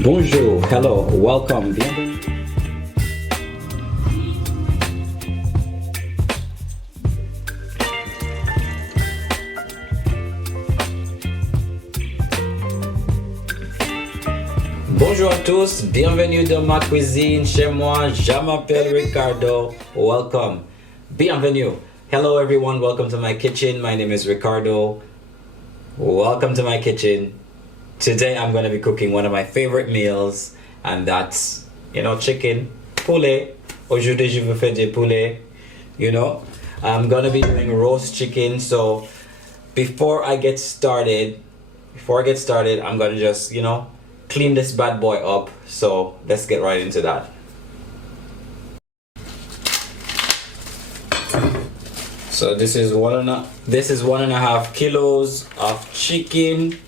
Bonjour, hello, welcome, bienvenue. Bonjour à tous, bienvenue dans ma cuisine, chez moi, je m'appelle Ricardo, welcome, bienvenue. Hello everyone, welcome to my kitchen, my name is Ricardo, welcome to my kitchen. Today I'm going to be cooking one of my favorite meals, and that's, chicken, poulet. Aujourd'hui je vais faire du poulet, I'm going to be doing roast chicken. So before I get started, I'm going to just, clean this bad boy up. So let's get right into that. So this is 1.5 kilos of chicken.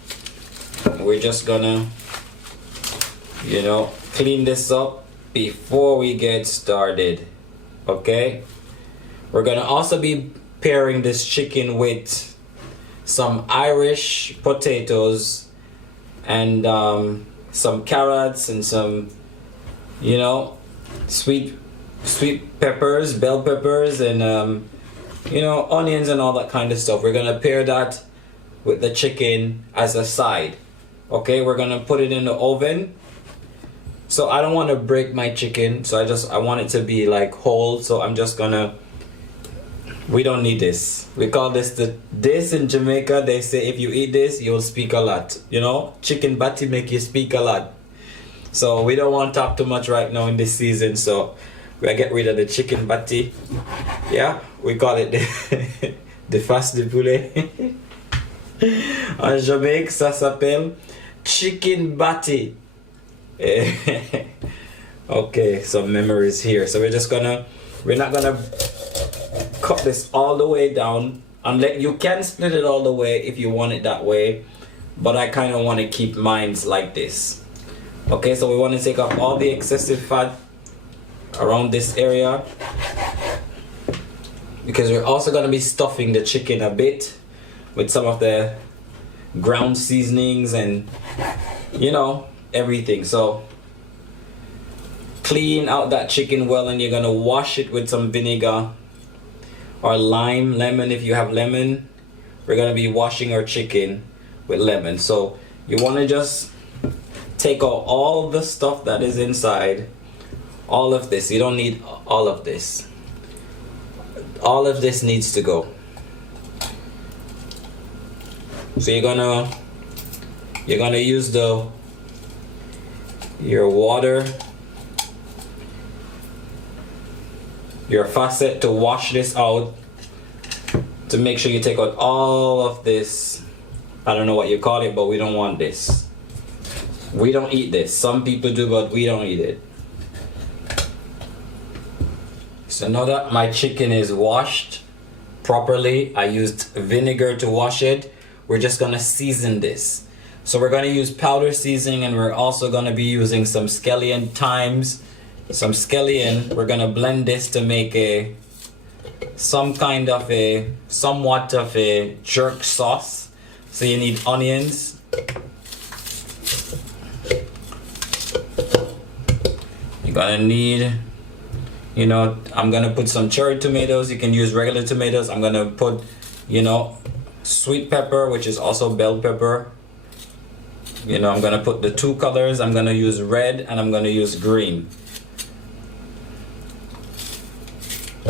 We're just gonna, clean this up before we get started. Okay, we're gonna also be pairing this chicken with some Irish potatoes and some carrots and some, sweet peppers, bell peppers, and onions and all that kind of stuff. We're gonna pair that with the chicken as a side. Okay, we're gonna put it in the oven. So I don't want to break my chicken, so I want it to be like whole. So I'm just gonna, we don't need this. We call this this in Jamaica, they say if you eat this, you'll speak a lot. Chicken bati make you speak a lot. So we don't want to talk too much right now in this season, so we'll get rid of the chicken bati. Yeah, we call it the face de poulet. En Jamaïque, ça s'appelle chicken bati. Okay, some memories here. So we're not gonna cut this all the way down, unless you can split it all the way if you want it that way, but I kind of want to keep mine like this. Okay, so we want to take off all the excessive fat around this area, because we're also going to be stuffing the chicken a bit with some of the ground seasonings and everything. So clean out that chicken well, and you're gonna wash it with some vinegar or lemon if you have lemon. We're gonna be washing our chicken with lemon. So you want to just take out all the stuff that is inside. All of this, you don't need all of this. All of this needs to go. So you're gonna use your water, your faucet to wash this out, to make sure you take out all of this. I don't know what you call it, but we don't want this. We don't eat this. Some people do, but we don't eat it. So now that my chicken is washed properly, I used vinegar to wash it. We're just gonna season this. So we're gonna use powder seasoning, and we're also gonna be using some scallion thymes, some scallion. We're gonna blend this to make somewhat of a jerk sauce. So you need onions. You're gonna need, I'm gonna put some cherry tomatoes. You can use regular tomatoes. I'm gonna put, sweet pepper, which is also bell pepper. I'm gonna put the two colors. I'm gonna use red and I'm gonna use green.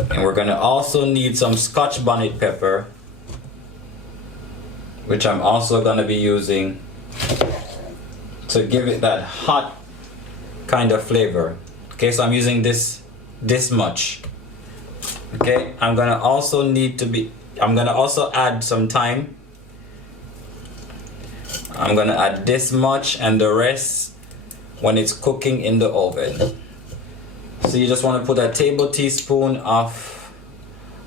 And we're gonna also need some scotch bonnet pepper, which I'm also gonna be using to give it that hot kind of flavor. Okay, so I'm using this much. Okay, I'm gonna also add some thyme. I'm gonna add this much, and the rest when it's cooking in the oven. So you just want to put a tablespoon of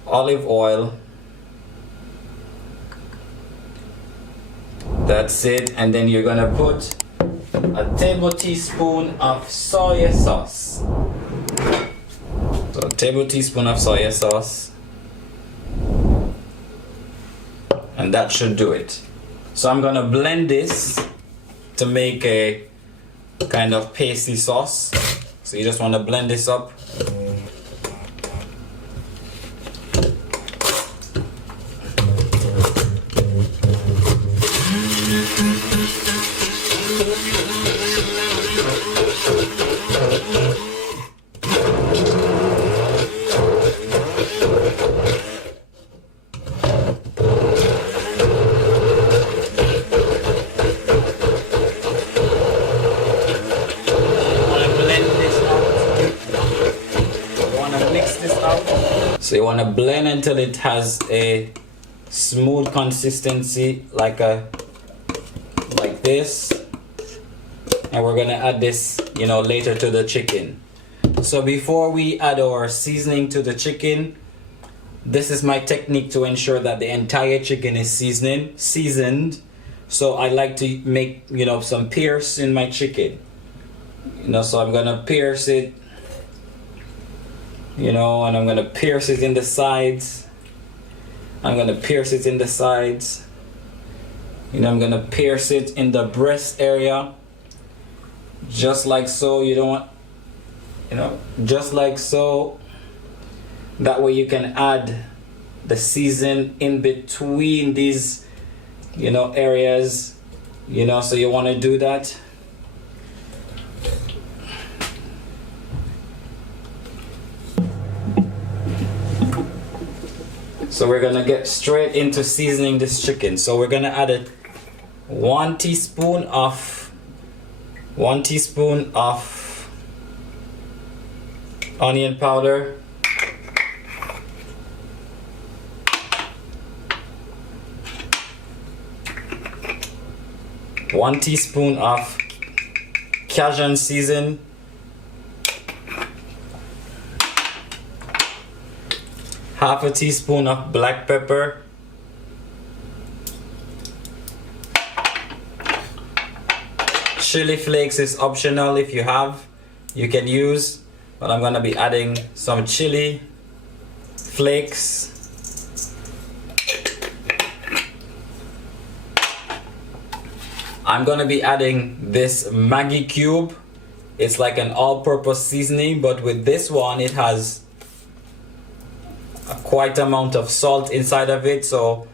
olive oil. That's it. And then you're gonna put a tablespoon of soya sauce. So a tablespoon of soya sauce. And that should do it. So I'm gonna blend this to make a kind of pasty sauce. So you just want to blend this up. So you want to blend until it has a smooth consistency like this, and we're gonna add this, you know, later to the chicken. So before we add our seasoning to the chicken, this is my technique to ensure that the entire chicken is seasoned. So I like to make, you know, some pierce in my chicken, you know, so I'm gonna pierce it, you know, and I'm gonna pierce it in the sides. I'm gonna pierce it in the sides. You know, I'm gonna pierce it in the breast area, just like so. You don't want, you know, just like so. That way you can add the season in between these, you know, areas, you know, so you want to do that. So we're gonna get straight into seasoning this chicken. So we're gonna add 1 teaspoon of onion powder, 1 teaspoon of Cajun season, half a teaspoon of black pepper, chili flakes is optional. If you have, you can use, but I'm gonna be adding some chili flakes. I'm gonna be adding this Maggi cube. It's like an all-purpose seasoning, but with this one it has a quite amount of salt inside of it, so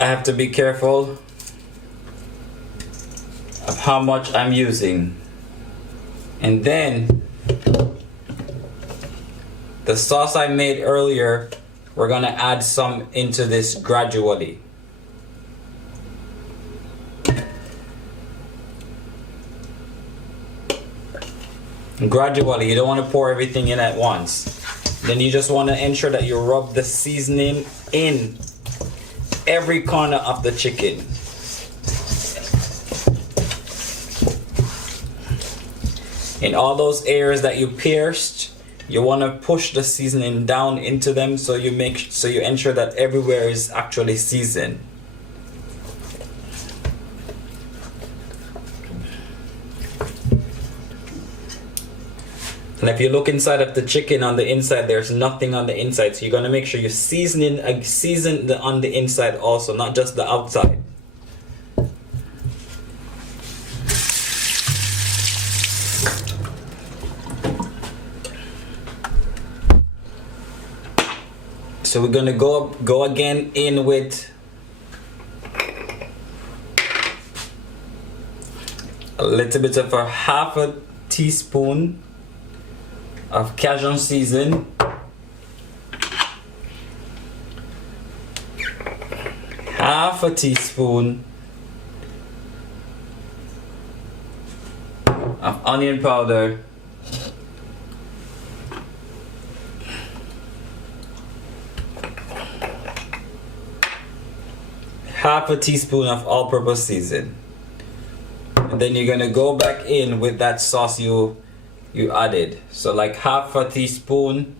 I have to be careful of how much I'm using. And then the sauce I made earlier, we're gonna add some into this gradually. Gradually, you don't want to pour everything in at once. Then you just want to ensure that you rub the seasoning in every corner of the chicken. In all those areas that you pierced, you want to push the seasoning down into them, so you ensure that everywhere is actually seasoned. And if you look inside of the chicken, on the inside there's nothing on the inside, so you're going to make sure you season on the inside also, not just the outside. So we're going to go again in with a little bit of half a teaspoon of Cajun season, half a teaspoon of onion powder, half a teaspoon of all-purpose season, and then you're gonna go back in with that sauce you added. So like half a teaspoon,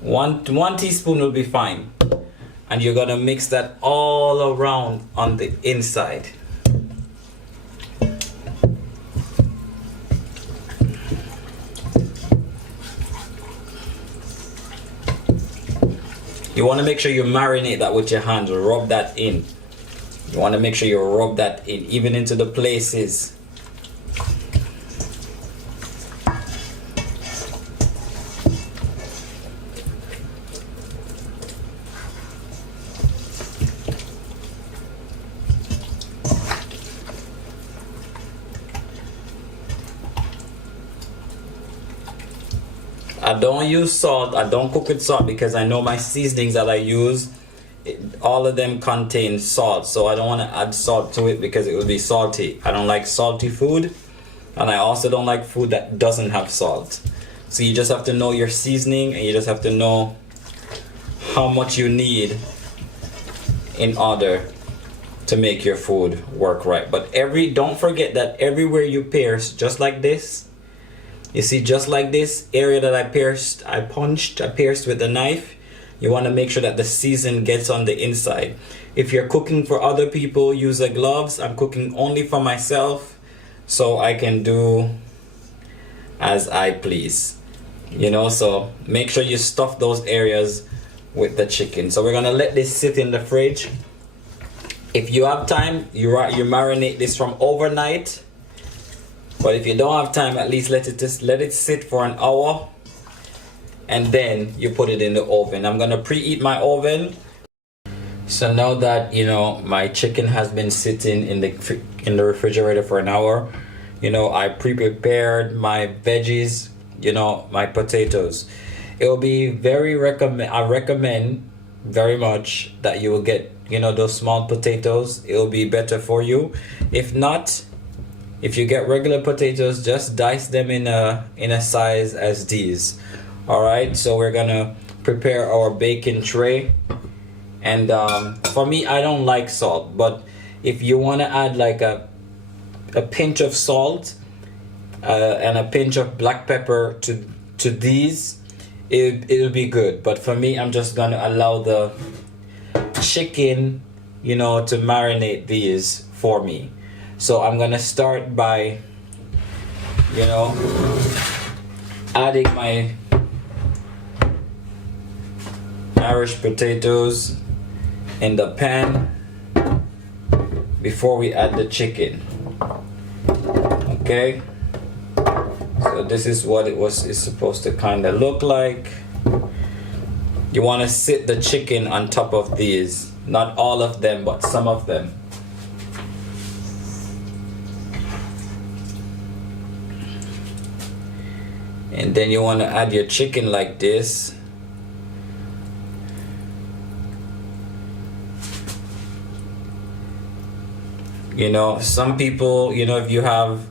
one teaspoon will be fine, and you're gonna mix that all around on the inside. You want to make sure you marinate that with your hands, rub that in. You want to make sure you rub that in, even into the places I don't use salt. I don't cook with salt because I know my seasonings that I use, all of them contain salt. So I don't want to add salt to it because it will be salty. I don't like salty food. And I also don't like food that doesn't have salt. So you just have to know your seasoning, and you just have to know how much you need in order to make your food work right. But don't forget that everywhere you pierce, just like this, you see, just like this area that I pierced with the knife, you want to make sure that the season gets on the inside. If you're cooking for other people, use the gloves. I'm cooking only for myself, so I can do as I please, you know. So make sure you stuff those areas with the chicken. So we're gonna let this sit in the fridge. If you have time, you marinate this from overnight. But if you don't have time, at least let it sit for an hour, and then you put it in the oven. I'm gonna preheat my oven. So now that, you know, my chicken has been sitting in the refrigerator for an hour, you know, I pre-prepared my veggies, you know, my potatoes. It will be I recommend very much that you will get, you know, those small potatoes. It will be better for you. If not, if you get regular potatoes, just dice them in a size as these. All right, so we're gonna prepare our baking tray. And for me, I don't like salt, but if you want to add like a pinch of salt and a pinch of black pepper to these, it'll be good. But for me, I'm just gonna allow the chicken, you know, to marinate these for me. So I'm gonna start by, you know, adding my Irish potatoes in the pan before we add the chicken. Okay, so this is what it's supposed to kind of look like. You want to sit the chicken on top of these, not all of them, but some of them. And then you want to add your chicken like this. You know, some people, you know, if you have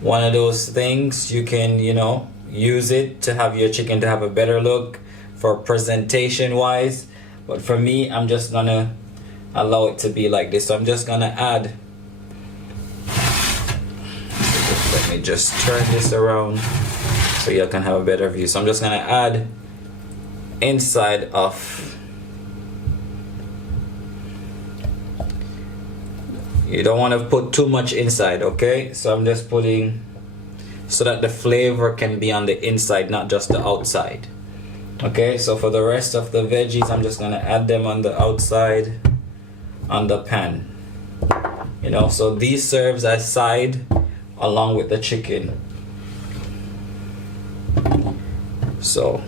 one of those things, you can, you know, use it to have your chicken to have a better look for presentation wise. But for me, I'm just gonna allow it to be like this. So I'm just gonna add, let me just turn this around so you can have a better view. So I'm just gonna add inside of, you don't want to put too much inside, okay? So I'm just putting so that the flavor can be on the inside, not just the outside. Okay, so for the rest of the veggies, I'm just gonna add them on the outside on the pan. You know, so these serves as side along with the chicken. So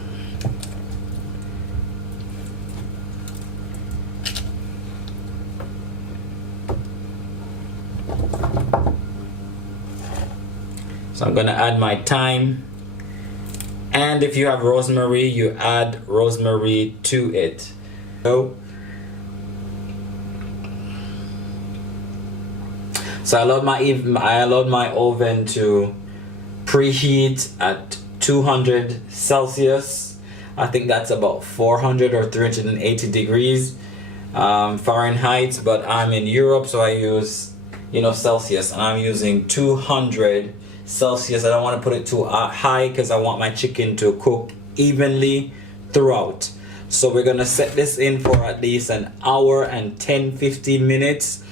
I'm gonna add my thyme, and if you have rosemary, you add rosemary to it. So I allowed my oven to preheat at 200 Celsius. I think that's about 400 or 380 degrees Fahrenheit, but I'm in Europe, so I use, you know, Celsius, and I'm using 200 Celsius. I don't want to put it too high because I want my chicken to cook evenly throughout. So we're gonna set this in for at least an hour and 10-15 minutes,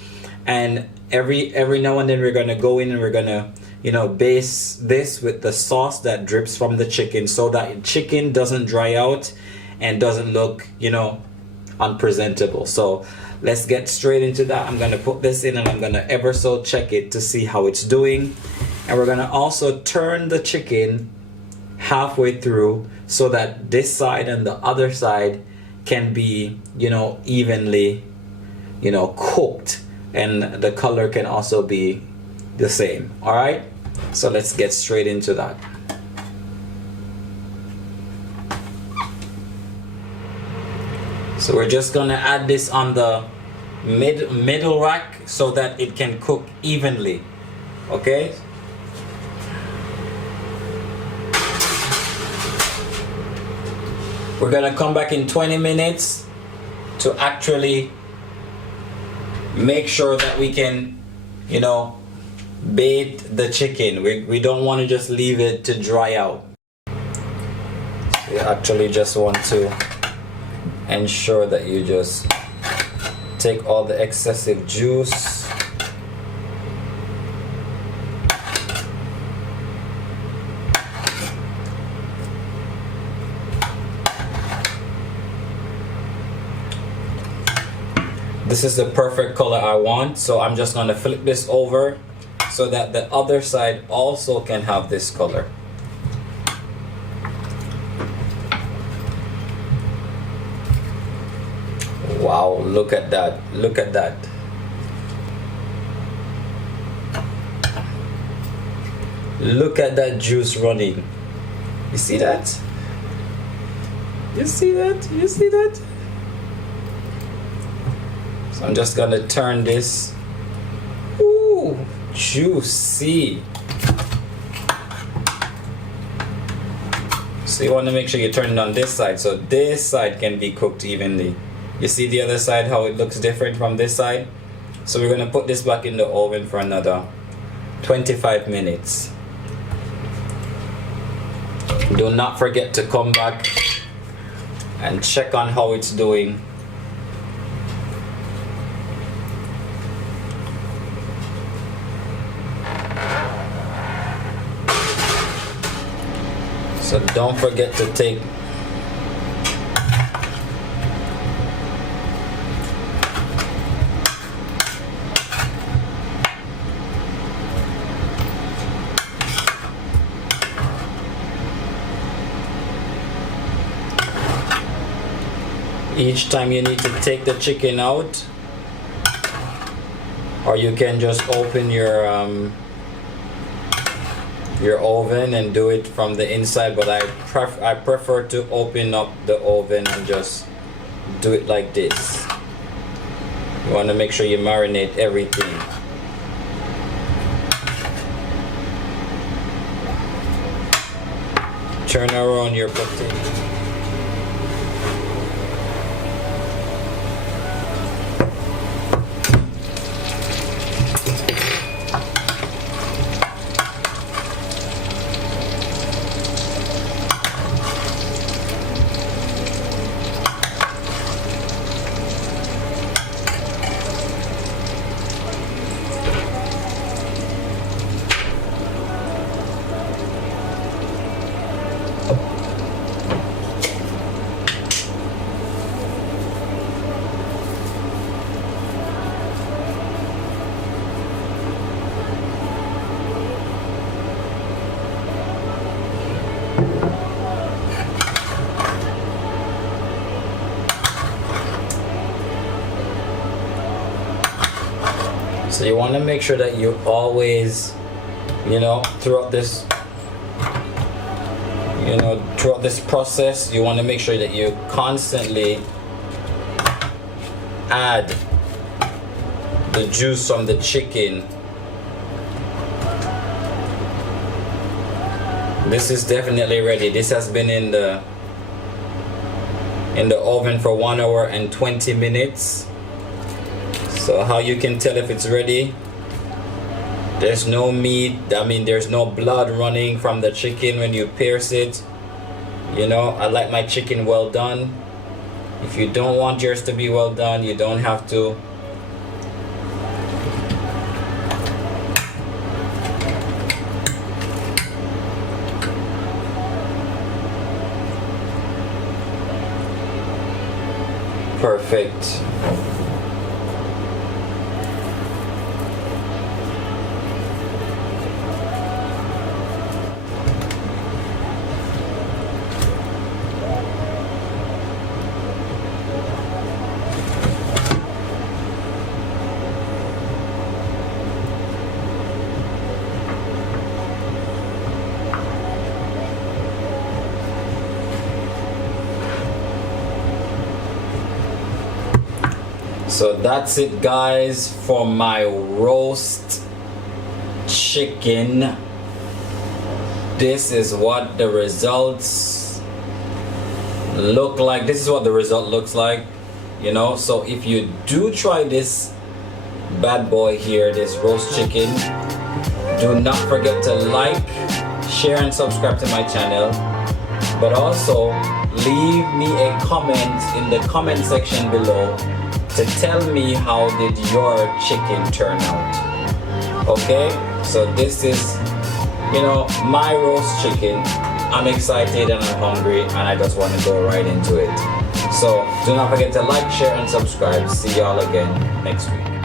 and every now and then we're gonna go in and we're gonna, you know, base this with the sauce that drips from the chicken so that chicken doesn't dry out and doesn't look, you know, unpresentable. So let's get straight into that. I'm gonna put this in and I'm gonna ever so check it to see how it's doing. And we're gonna also turn the chicken halfway through so that this side and the other side can be, you know, evenly, you know, cooked, and the color can also be the same. All right, so let's get straight into that. So we're just gonna add this on the middle rack so that it can cook evenly. Okay. We're gonna come back in 20 minutes to actually make sure that we can, you know, bait the chicken. We don't want to just leave it to dry out. You actually just want to ensure that you just take all the excessive juice. This is the perfect color I want, so I'm just going to flip this over so that the other side also can have this color. Wow, look at that. Look at that. Look at that juice running. You see that? You see that? You see that? So I'm just gonna turn this. Ooh, juicy. So you want to make sure you turn it on this side so this side can be cooked evenly. You see the other side, how it looks different from this side? So we're gonna put this back in the oven for another 25 minutes. Do not forget to come back and check on how it's doing. So don't forget to take each time you need to take the chicken out, or you can just open your oven and do it from the inside, but I prefer to open up the oven and just do it like this. You want to make sure you marinate everything. Turn around your potato. So you want to make sure that you always, throughout this process, you want to make sure that you constantly add the juice from the chicken. This is definitely ready. This has been in the oven for 1 hour and 20 minutes. So how you can tell if it's ready? There's no meat, there's no blood running from the chicken when you pierce it. I like my chicken well done. If you don't want yours to be well done, you don't have to. Perfect. So that's it, guys, for my roast chicken. This is what the results look like. This is what the result looks like, you know. So if you do try this bad boy here, this roast chicken, do not forget to like, share and subscribe to my channel, but also leave me a comment in the comment section below to tell me how did your chicken turn out. Okay, so this is, you know, my roast chicken. I'm excited and I'm hungry and I just want to go right into it. So do not forget to like, share and subscribe. See y'all again next week.